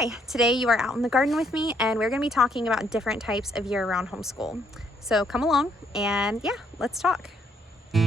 Hi, today you are out in the garden with me and we're going to be talking about different types of year-round homeschool. So come along and yeah, let's talk. Hi,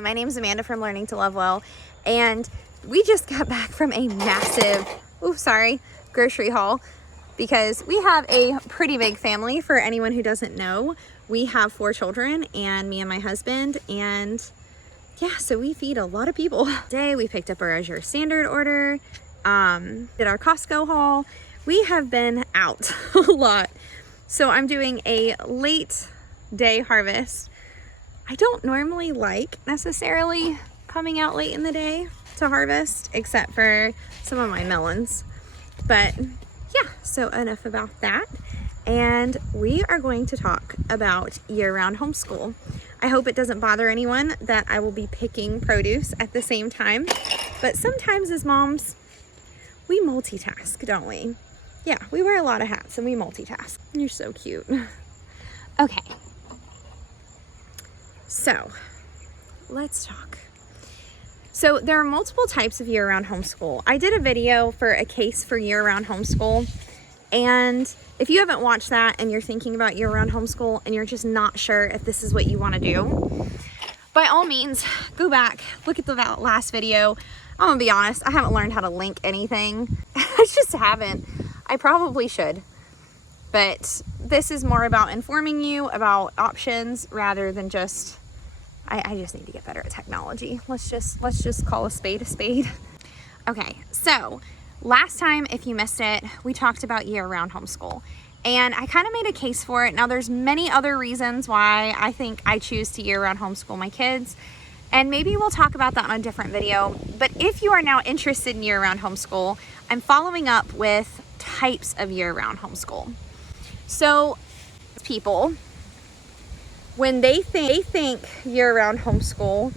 my name is Amanda from Learning to Love Well, and we just got back from a massive, grocery haul because we have a pretty big family. For anyone who doesn't know, we have 4 children and me and my husband, and yeah, so we feed a lot of people. Today we picked up our Azure standard order, did our Costco haul. We have been out a lot. So I'm doing a late day harvest. I don't normally like necessarily coming out late in the day to harvest, except for some of my melons. But yeah, so enough about that. And we are going to talk about year-round homeschool. I hope it doesn't bother anyone that I will be picking produce at the same time, but sometimes as moms, we multitask, don't we? Yeah, we wear a lot of hats and we multitask. You're so cute. Okay, so let's talk. So there are multiple types of year-round homeschool. I did a video for a case for year-round homeschool, and if you haven't watched that and you're thinking about year-round homeschool and you're just not sure if this is what you want to do, by all means, go back, look at the last video. I'm gonna be honest, I haven't learned how to link anything. I just haven't. I probably should. But this is more about informing you about options rather than just, I just need to get better at technology. Let's just call a spade a spade. Okay, so last time, if you missed it, we talked about year-round homeschool. And I kind of made a case for it. Now there's many other reasons why I think I choose to year-round homeschool my kids. And maybe we'll talk about that on a different video. But if you are now interested in year-round homeschool, I'm following up with types of year-round homeschool. So people, when they think year-round homeschool,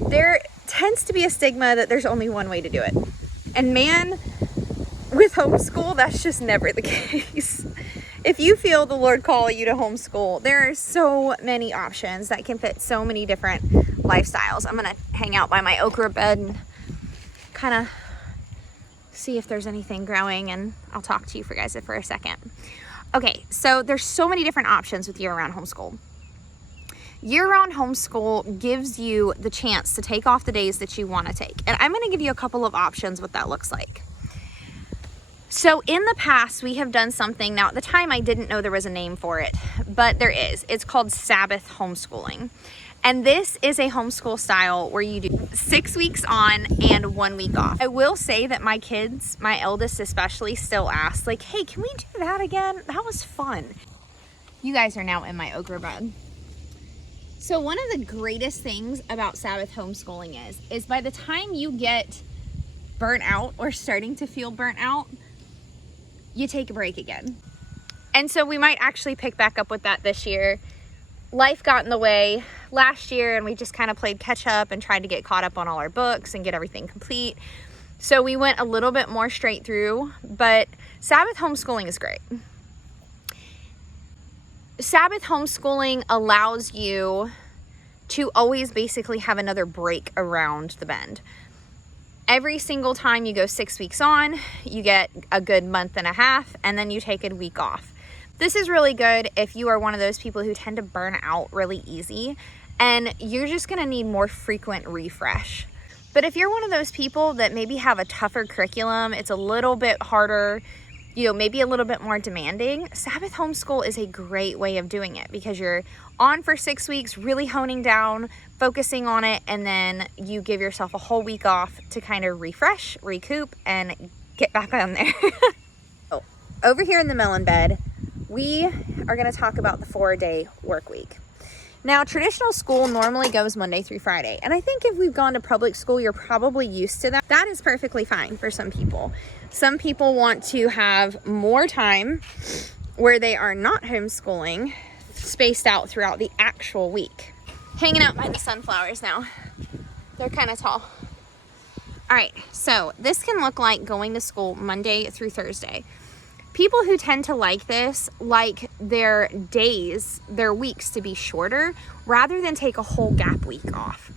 there tends to be a stigma that there's only one way to do it. And man, with homeschool, that's just never the case. If you feel the Lord call you to homeschool, there are so many options that can fit so many different lifestyles. I'm gonna hang out by my okra bed and kind of see if there's anything growing, and I'll talk to you guys for a second. Okay, so there's so many different options with year-round homeschool. Year-round homeschool gives you the chance to take off the days that you want to take. And I'm going to give you a couple of options what that looks like. So in the past, we have done something. Now, at the time, I didn't know there was a name for it, but there is. It's called Sabbath homeschooling. And this is a homeschool style where you do 6 weeks on and 1 week off. I will say that my kids, my eldest especially, still ask, like, hey, can we do that again? That was fun. You guys are now in my okra bed. So one of the greatest things about Sabbath homeschooling is by the time you get burnt out or starting to feel burnt out, you take a break again. And so we might actually pick back up with that this year. Life got in the way last year and we just kind of played catch up and tried to get caught up on all our books and get everything complete. So we went a little bit more straight through, but Sabbath homeschooling is great. Sabbath homeschooling allows you to always basically have another break around the bend. Every single time you go 6 weeks on, you get a good month and a half, and then you take a week off. This is really good if you are one of those people who tend to burn out really easy, and you're just gonna need more frequent refresh. But if you're one of those people that maybe have a tougher curriculum, it's a little bit harder, maybe a little bit more demanding, Sabbath homeschool is a great way of doing it because you're on for 6 weeks, really honing down, focusing on it, and then you give yourself a whole week off to kind of refresh, recoup, and get back on there. Over here in the melon bed, we are going to talk about the 4-day work week. Now, traditional school normally goes Monday through Friday, and I think if we've gone to public school, you're probably used to that. That is perfectly fine for some people. Some people want to have more time where they are not homeschooling, spaced out throughout the actual week. Hanging out by the sunflowers now. They're kind of tall. All right, so this can look like going to school Monday through Thursday. People who tend to like this like their days, their weeks to be shorter rather than take a whole gap week off.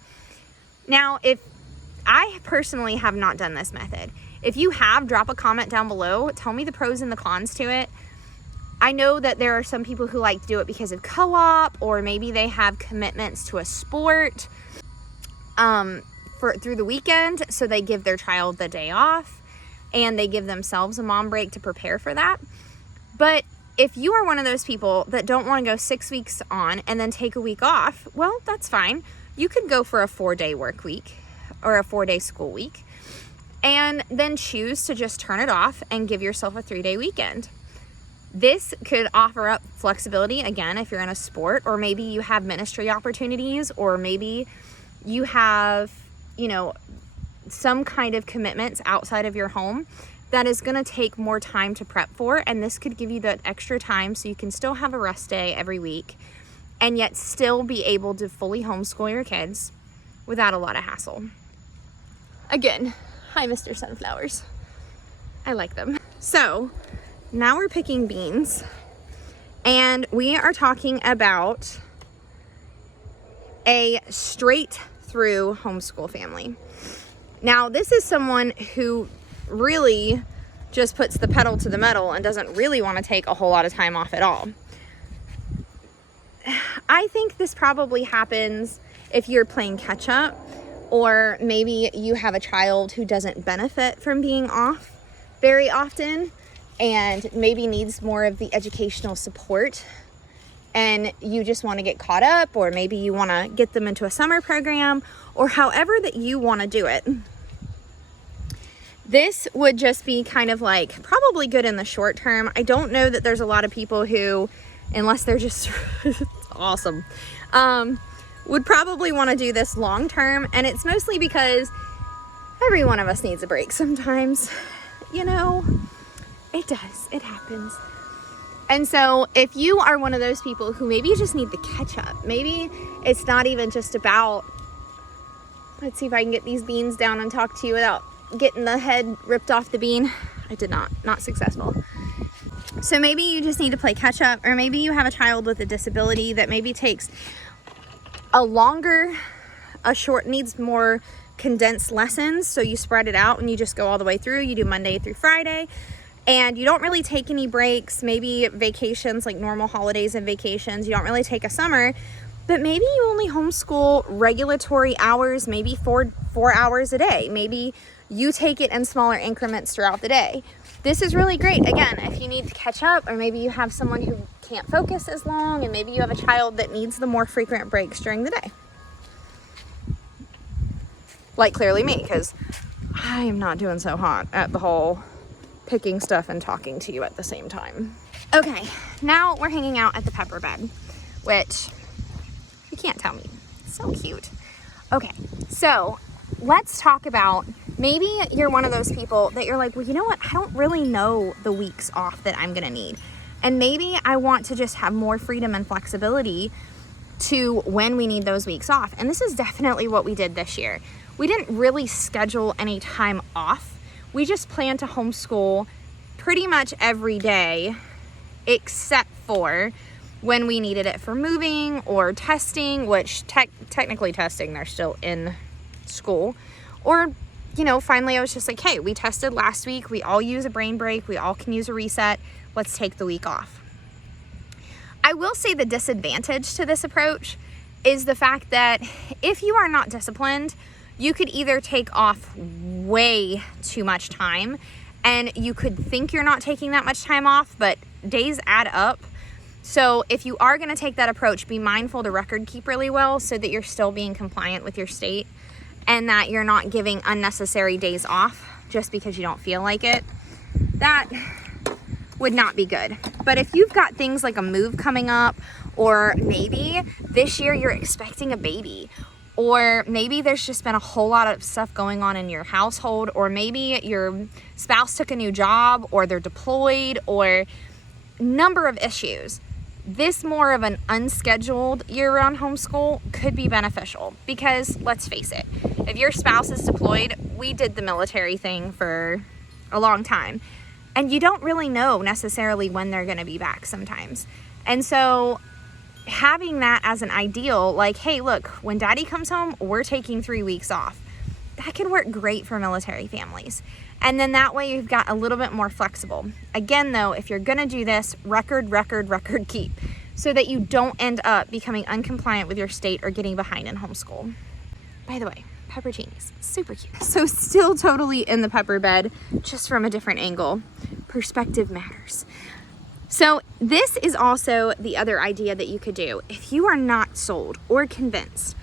Now, if I personally have not done this method, If you have, drop a comment down below. Tell me the pros and the cons to it. I know that there are some people who like to do it because of co-op, or maybe they have commitments to a sport through the weekend, so they give their child the day off and they give themselves a mom break to prepare for that. But if you are one of those people that don't want to go 6 weeks on and then take a week off, well, that's fine. You could go for a 4-day work week or a 4-day school week and then choose to just turn it off and give yourself a 3-day weekend. This could offer up flexibility, again, if you're in a sport, or maybe you have ministry opportunities, or maybe you have, you know, some kind of commitments outside of your home that is going to take more time to prep for, and this could give you that extra time so you can still have a rest day every week and yet still be able to fully homeschool your kids without a lot of hassle. Again, hi, Mr. Sunflowers. I like them. So now we're picking beans, and we are talking about a straight through homeschool family. Now, this is someone who really just puts the pedal to the metal and doesn't really want to take a whole lot of time off at all. I think this probably happens if you're playing catch up, or maybe you have a child who doesn't benefit from being off very often and maybe needs more of the educational support, and you just want to get caught up, or maybe you want to get them into a summer program, or however that you want to do it. This would just be kind of like probably good in the short term. I don't know that there's a lot of people who, unless they're just awesome, would probably want to do this long term. And it's mostly because every one of us needs a break sometimes. You know, it does. It happens. And so if you are one of those people who maybe you just need the catch up, maybe it's not even just about, let's see if I can get these beans down and talk to you without getting the head ripped off the bean. I did not successful. So maybe you just need to play catch up, or maybe you have a child with a disability that maybe takes needs more condensed lessons. So you spread it out and you just go all the way through. You do Monday through Friday, and you don't really take any breaks, maybe vacations, like normal holidays and vacations. You don't really take a summer, but maybe you only homeschool regulatory hours, maybe four hours a day. Maybe you take it in smaller increments throughout the day. This is really great. Again, if you need to catch up, or maybe you have someone who can't focus as long, and maybe you have a child that needs the more frequent breaks during the day. Like clearly me, because I am not doing so hot at the whole picking stuff and talking to you at the same time. Okay, now we're hanging out at the pepper bed, which you can't tell me. It's so cute. Okay, so let's talk about, maybe you're one of those people that you're like, well, you know what? I don't really know the weeks off that I'm gonna need. And maybe I want to just have more freedom and flexibility to when we need those weeks off. And this is definitely what we did this year. We didn't really schedule any time off. We just planned to homeschool pretty much every day, except for when we needed it for moving or testing, which technically testing, they're still in school. Or, you know, finally I was just like, hey, we tested last week. We all use a brain break. We all can use a reset. Let's take the week off. I will say the disadvantage to this approach is the fact that if you are not disciplined, you could either take off way too much time, and you could think you're not taking that much time off, but days add up. So if you are going to take that approach, be mindful to record keep really well so that you're still being compliant with your state, and that you're not giving unnecessary days off just because you don't feel like it. That would not be good. But if you've got things like a move coming up, or maybe this year you're expecting a baby, or maybe there's just been a whole lot of stuff going on in your household, or maybe your spouse took a new job, or they're deployed, or number of issues, this more of an unscheduled year-round homeschool could be beneficial. Because let's face it, if your spouse is deployed, we did the military thing for a long time, and you don't really know necessarily when they're going to be back sometimes. And so having that as an ideal, like, hey, look, when daddy comes home, we're taking 3 weeks off. That can work great for military families. And then that way you've got a little bit more flexible. Again though, if you're gonna do this, record keep, so that you don't end up becoming uncompliant with your state or getting behind in homeschool. By the way, pepperoncinis, super cute. So still totally in the pepper bed, just from a different angle. Perspective matters. So this is also the other idea that you could do. If you are not sold or convinced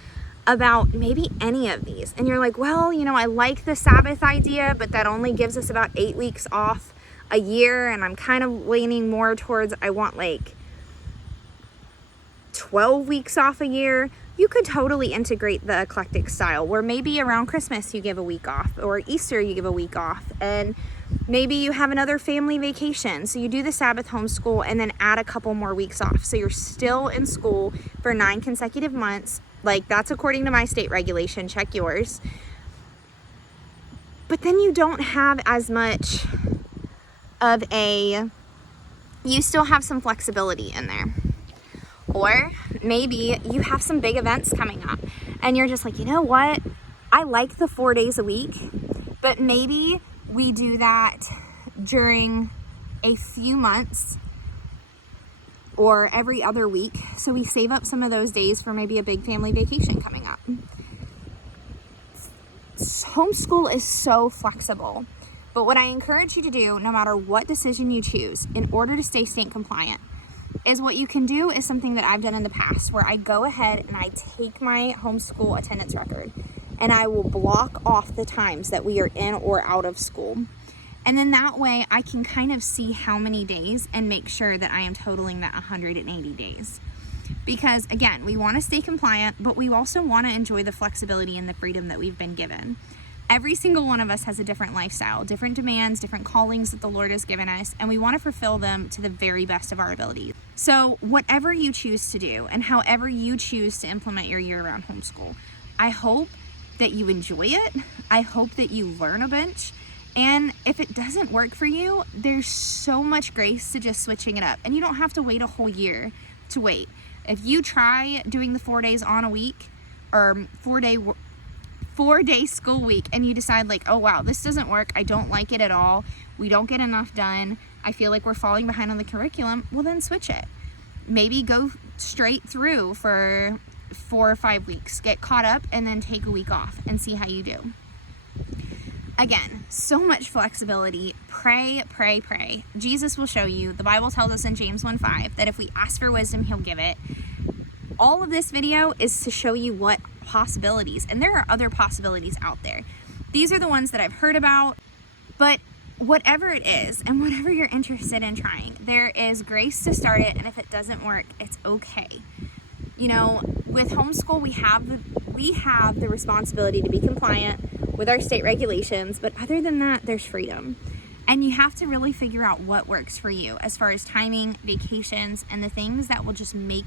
about maybe any of these, and you're like, well, you know, I like the Sabbath idea, but that only gives us about 8 weeks off a year, and I'm kind of leaning more towards, I want like 12 weeks off a year. You could totally integrate the eclectic style where maybe around Christmas you give a week off, or Easter you give a week off, and maybe you have another family vacation. So you do the Sabbath homeschool and then add a couple more weeks off. So you're still in school for 9 consecutive months. Like, that's according to my state regulation, check yours. But then you don't have as much of you still have some flexibility in there. Or maybe you have some big events coming up and you're just like, you know what? I like the 4 days a week, but maybe we do that during a few months or every other week. So we save up some of those days for maybe a big family vacation coming up. Homeschool is so flexible. But what I encourage you to do, no matter what decision you choose, in order to stay state compliant, is what you can do is something that I've done in the past, where I go ahead and I take my homeschool attendance record and I will block off the times that we are in or out of school. And then that way I can kind of see how many days and make sure that I am totaling that 180 days. Because again, we want to stay compliant, but we also want to enjoy the flexibility and the freedom that we've been given. Every single one of us has a different lifestyle, different demands, different callings that the Lord has given us, and we want to fulfill them to the very best of our abilities. So whatever you choose to do and however you choose to implement your year-round homeschool, I hope that you enjoy it. I hope that you learn a bunch. And if it doesn't work for you, there's so much grace to just switching it up. And you don't have to wait a whole year to wait. If you try doing the 4 days on a week, or 4-day school week, and you decide like, oh wow, this doesn't work, I don't like it at all, we don't get enough done, I feel like we're falling behind on the curriculum, well then switch it. Maybe go straight through for 4 or 5 weeks, get caught up, and then take a week off and see how you do. Again, so much flexibility. Pray, pray, pray. Jesus will show you. The Bible tells us in James 1:5 that if we ask for wisdom, he'll give it. All of this video is to show you what possibilities, and there are other possibilities out there. These are the ones that I've heard about, but whatever it is and whatever you're interested in trying, there is grace to start it, and if it doesn't work, it's okay. You know, with homeschool, we have the responsibility to be compliant with our state regulations, but other than that, there's freedom. And you have to really figure out what works for you as far as timing, vacations, and the things that will just make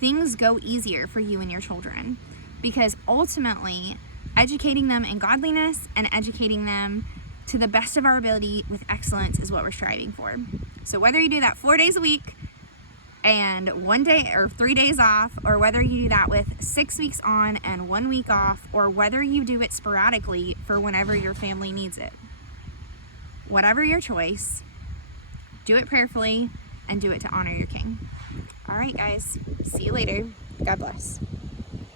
things go easier for you and your children. Because ultimately, educating them in godliness and educating them to the best of our ability with excellence is what we're striving for. So whether you do that 4 days a week and 1 day or 3 days off, or whether you do that with 6 weeks on and 1 week off, or whether you do it sporadically for whenever your family needs it, whatever your choice, do it prayerfully and do it to honor your King. All right, guys, see you later. God bless.